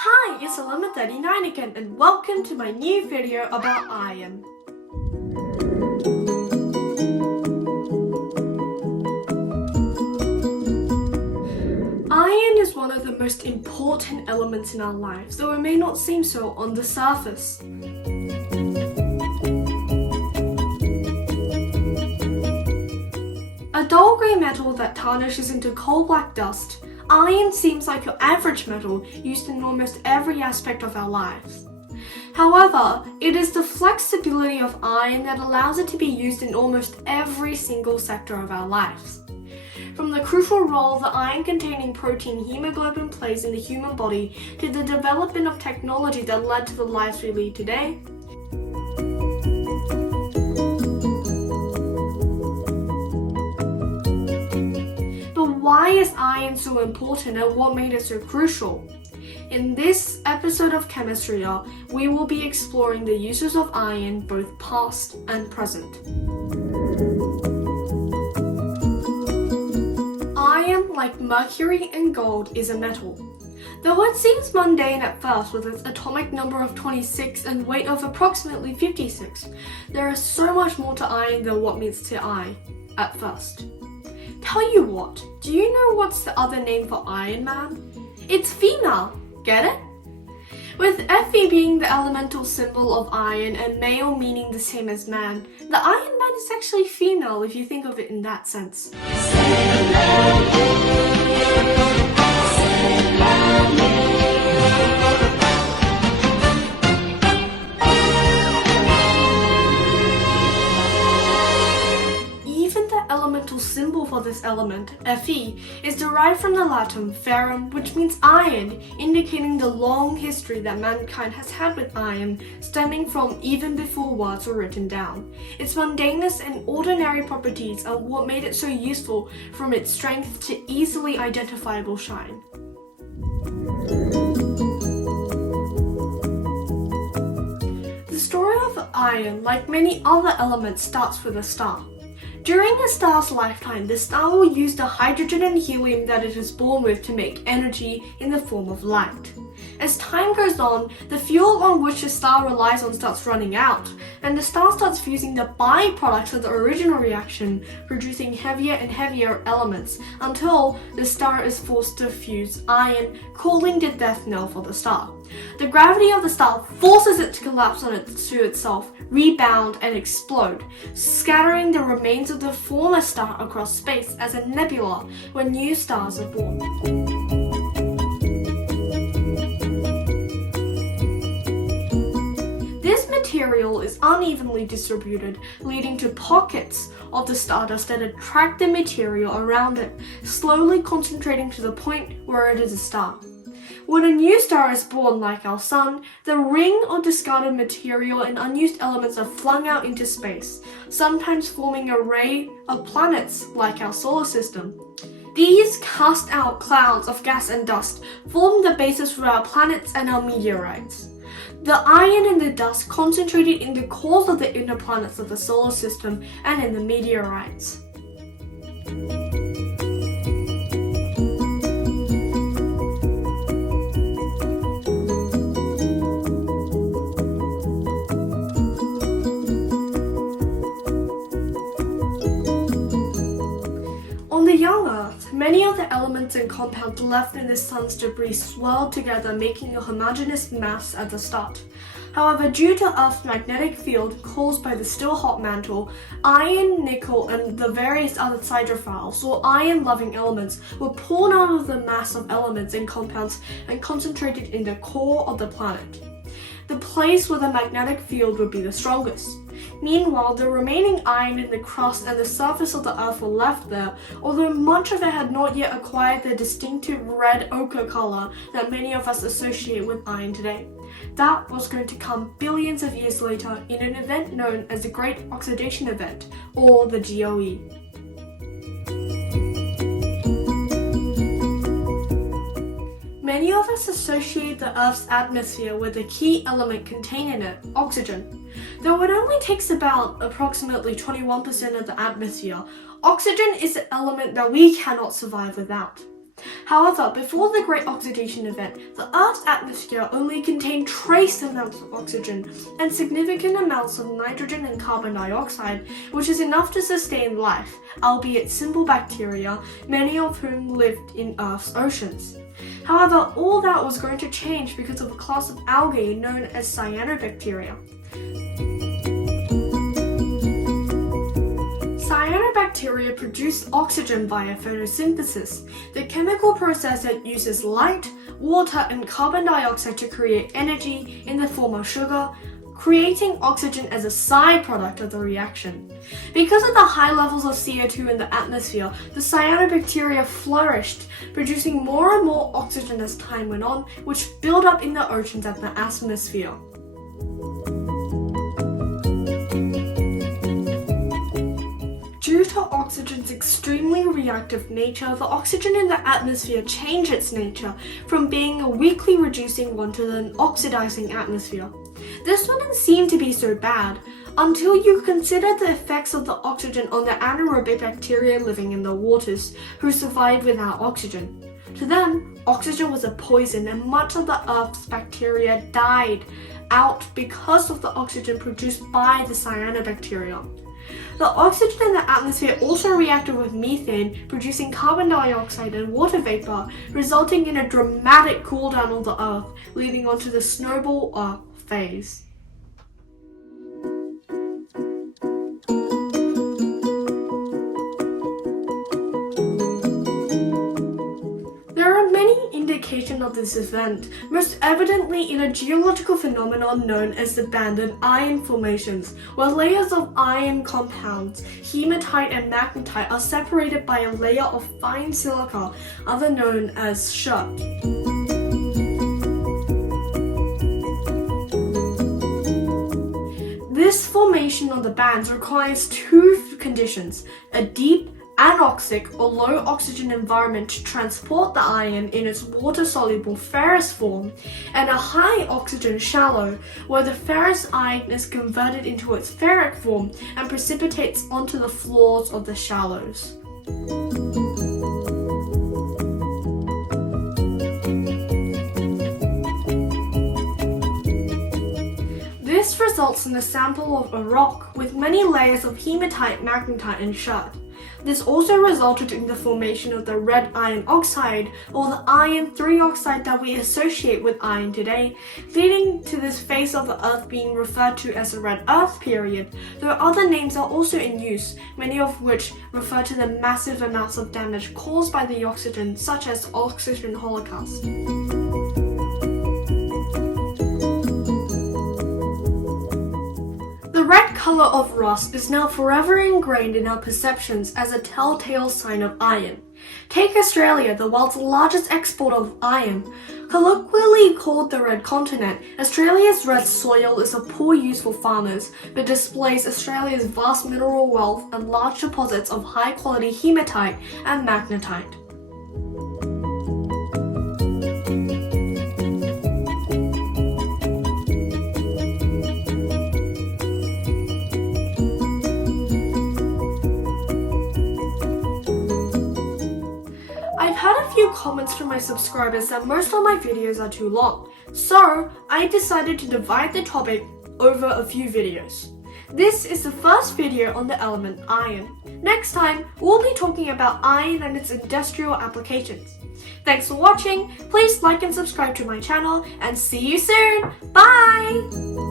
Hi, it's Alumna 39 again and welcome to my new video about iron. Iron is one of the most important elements in our lives, though it may not seem so on the surface. A dull grey metal that tarnishes into coal-black dust, iron seems like your average metal used in almost every aspect of our lives. However, it is the flexibility of iron that allows it to be used in almost every single sector of our lives. From the crucial role the iron-containing protein hemoglobin plays in the human body to the development of technology that led to the lives we lead today, why is iron so important and what made it so crucial? In this episode of Chemistria, we will be exploring the uses of iron both past and present. Iron, like mercury and gold, is a metal. Though it seems mundane at first with its atomic number of 26 and weight of approximately 56, there is so much more to iron than what meets the eye at first. Tell you what, do you know what's the other name for Iron Man? It's female, get it? With Fe being the elemental symbol of iron and male meaning the same as man, the Iron Man is actually female if you think of it in that sense. Elemental symbol for this element, Fe, is derived from the Latin ferrum, which means iron, indicating the long history that mankind has had with iron, stemming from even before words were written down. Its mundaneness and ordinary properties are what made it so useful, from its strength to easily identifiable shine. The story of iron, like many other elements, starts with a star. During a star's lifetime, the star will use the hydrogen and helium that it is born with to make energy in the form of light. As time goes on, the fuel on which the star relies on starts running out, and the star starts fusing the byproducts of the original reaction, producing heavier and heavier elements, until the star is forced to fuse iron, calling the death knell for the star. The gravity of the star forces it to collapse to itself, rebound, and explode, scattering the remains of the former star across space as a nebula when new stars are born. This material is unevenly distributed, leading to pockets of the stardust that attract the material around it, slowly concentrating to the point where it is a star. When a new star is born, like our sun, the ring or discarded material and unused elements are flung out into space, sometimes forming a ray of planets like our solar system. These cast out clouds of gas and dust form the basis for our planets and our meteorites. The iron and the dust concentrated in the cores of the inner planets of the solar system and in the meteorites. On the young Earth, many of the elements and compounds left in the sun's debris swirled together, making a homogeneous mass at the start. However, due to Earth's magnetic field caused by the still hot mantle, iron, nickel, and the various other hydrophiles, or iron-loving elements, were pulled out of the mass of elements and compounds and concentrated in the core of the planet, the place where the magnetic field would be the strongest. Meanwhile, the remaining iron in the crust and the surface of the Earth were left there, although much of it had not yet acquired the distinctive red ochre color that many of us associate with iron today. That was going to come billions of years later in an event known as the Great Oxidation Event, or the GOE. Many of us associate the Earth's atmosphere with the key element contained in it, oxygen. Though it only takes about approximately 21% of the atmosphere, oxygen is an element that we cannot survive without. However, before the Great Oxidation Event, the Earth's atmosphere only contained trace amounts of oxygen and significant amounts of nitrogen and carbon dioxide, which is enough to sustain life, albeit simple bacteria, many of whom lived in Earth's oceans. However, all that was going to change because of a class of algae known as cyanobacteria. Cyanobacteria produce oxygen via photosynthesis, the chemical process that uses light, water, and carbon dioxide to create energy in the form of sugar, creating oxygen as a side product of the reaction. Because of the high levels of CO2 in the atmosphere, the cyanobacteria flourished, producing more and more oxygen as time went on, which built up in the oceans and the atmosphere. Due to oxygen's extremely reactive nature, the oxygen in the atmosphere changed its nature from being a weakly reducing one to an oxidizing atmosphere. This wouldn't seem to be so bad until you consider the effects of the oxygen on the anaerobic bacteria living in the waters, who survived without oxygen. To them, oxygen was a poison, and much of the Earth's bacteria died out because of the oxygen produced by the cyanobacteria. The oxygen in the atmosphere also reacted with methane, producing carbon dioxide and water vapor, resulting in a dramatic cool down of the Earth, leading on to the snowball Earth phase. There are many indications of this event, most evidently in a geological phenomenon known as the banded iron formations, where layers of iron compounds, hematite and magnetite, are separated by a layer of fine silica, otherwise known as schutt. This formation of the bands requires two conditions: a deep anoxic or low oxygen environment to transport the iron in its water-soluble ferrous form, and a high oxygen shallow, where the ferrous iron is converted into its ferric form and precipitates onto the floors of the shallows. This results in a sample of a rock with many layers of hematite, magnetite, and schutt. This also resulted in the formation of the red iron oxide, or the iron 3 oxide that we associate with iron today, leading to this phase of the Earth being referred to as the Red Earth period, though other names are also in use, many of which refer to the massive amounts of damage caused by the oxygen, such as oxygen holocaust. The red color of rust is now forever ingrained in our perceptions as a telltale sign of iron. Take Australia, the world's largest exporter of iron. Colloquially called the Red Continent, Australia's red soil is a poor use for farmers, but displays Australia's vast mineral wealth and large deposits of high-quality hematite and magnetite. I've had a few comments from my subscribers that most of my videos are too long, so I decided to divide the topic over a few videos. This is the first video on the element iron. Next time, we'll be talking about iron and its industrial applications. Thanks for watching, please like and subscribe to my channel, and see you soon! Bye!